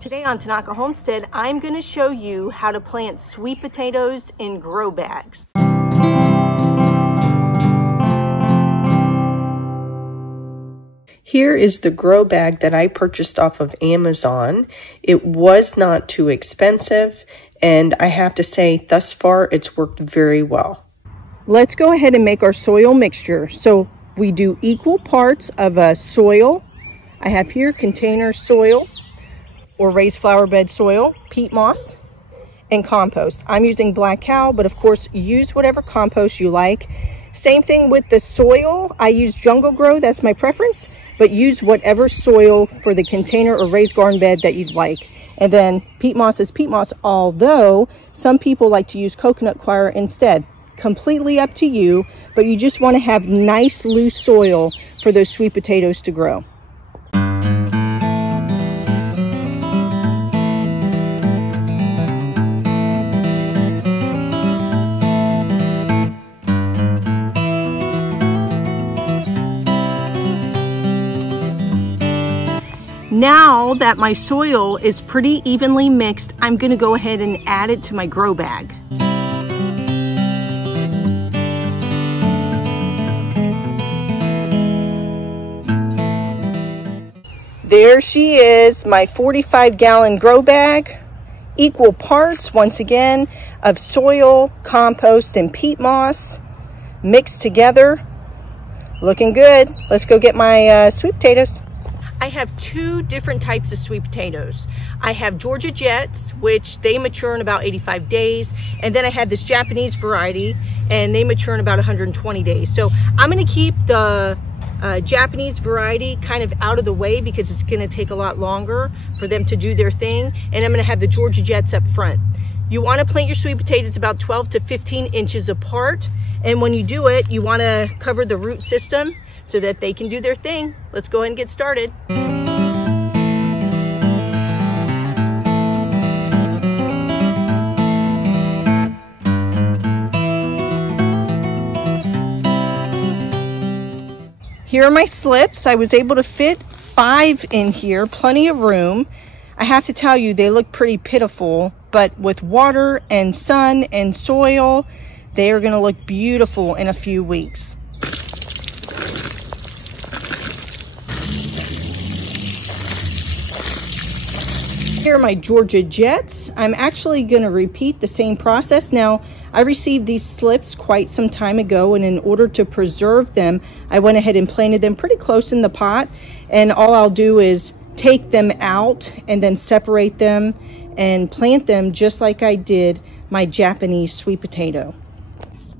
Today on Tanaka Homestead, I'm going to show you how to plant sweet potatoes in grow bags. Here is the grow bag that I purchased off of Amazon. It was not too expensive, and I have to say, thus far, it's worked very well. Let's go ahead and make our soil mixture. So we do equal parts of a soil. I have here container soil or raised flower bed soil, peat moss, and compost. I'm using Black Cow, but of course use whatever compost you like. Same thing with the soil. I use Jungle Grow, that's my preference, but use whatever soil for the container or raised garden bed that you'd like. And then peat moss is peat moss, although some people like to use coconut coir instead. Completely up to you, but you just want to have nice loose soil for those sweet potatoes to grow. Now that my soil is pretty evenly mixed, I'm going to go ahead and add it to my grow bag. There she is, my 45-gallon grow bag. Equal parts, once again, of soil, compost, and peat moss mixed together. Looking good. Let's go get my sweet potatoes. I have two different types of sweet potatoes. I have Georgia Jets, which they mature in about 85 days. And then I have this Japanese variety, and they mature in about 120 days. So I'm gonna keep the Japanese variety kind of out of the way because it's gonna take a lot longer for them to do their thing. And I'm gonna have the Georgia Jets up front. You wanna plant your sweet potatoes about 12 to 15 inches apart. And when you do it, you wanna cover the root system so that they can do their thing. Let's go ahead and get started. Here are my slits. I was able to fit 5 in here, plenty of room. I have to tell you, they look pretty pitiful, but with water and sun and soil, they are gonna look beautiful in a few weeks. Here are my Georgia Jets. I'm actually going to repeat the same process. Now, I received these slips quite some time ago, and in order to preserve them, I went ahead and planted them pretty close in the pot. And all I'll do is take them out and then separate them and plant them just like I did my Japanese sweet potato.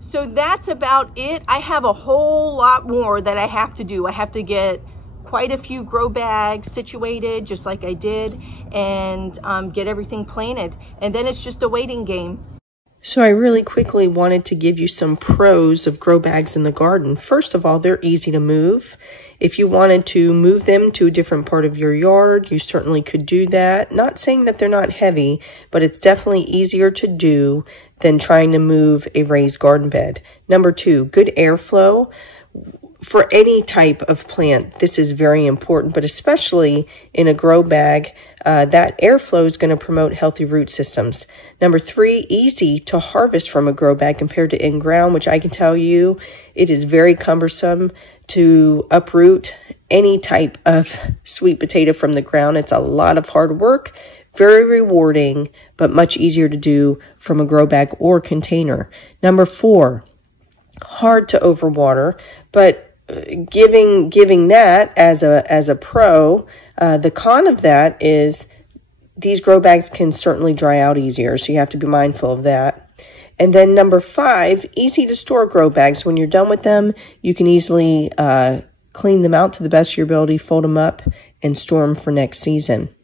So that's about it. I have a whole lot more that I have to do. I have to get quite a few grow bags situated just like I did and get everything planted, and then it's just a waiting game. So I really quickly wanted to give you some pros of grow bags in the garden. First of all, they're easy to move. If you wanted to move them to a different part of your yard, you certainly could do that. Not saying that they're not heavy, but it's definitely easier to do than trying to move a raised garden bed. Number 2, good airflow. For any type of plant, this is very important, but especially in a grow bag, that airflow is going to promote healthy root systems. Number 3, easy to harvest from a grow bag compared to in-ground, which I can tell you, it is very cumbersome to uproot any type of sweet potato from the ground. It's a lot of hard work, very rewarding, but much easier to do from a grow bag or container. Number 4, hard to overwater, but giving that as a pro, the con of that is these grow bags can certainly dry out easier, so you have to be mindful of that. And then number 5, easy to store grow bags. When you're done with them, you can easily clean them out to the best of your ability, fold them up, and store them for next season.